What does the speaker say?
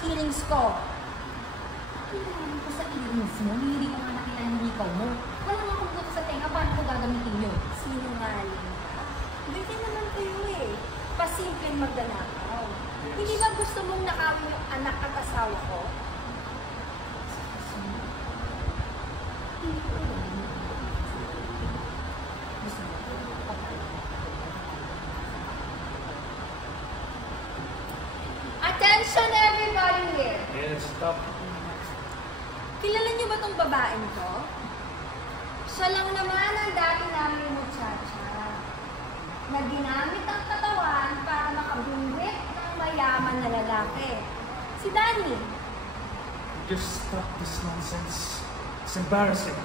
feelings ko. Kailangan ko sa feelings mo, hindi ko nga nakilala ng ikaw mo. Wala nga kung buto sa tenga, paano ko gagamitin yun? Sinungaling ka? Bigyan naman kayo eh. Pasimpleng magdanakaw. Hindi ba gusto mong nakawin yung anak at asawa ko? Hindi ko alam. Gusto mo ko? Attention everybody here! Yes, stop. Kilala niyo ba tong babaeng to? Siya lang naman ang dati namin muchacha na ginamit ang katawan para makabungwit ng mayaman na lalaki. Si Danny. Just stop this nonsense. It's embarrassing.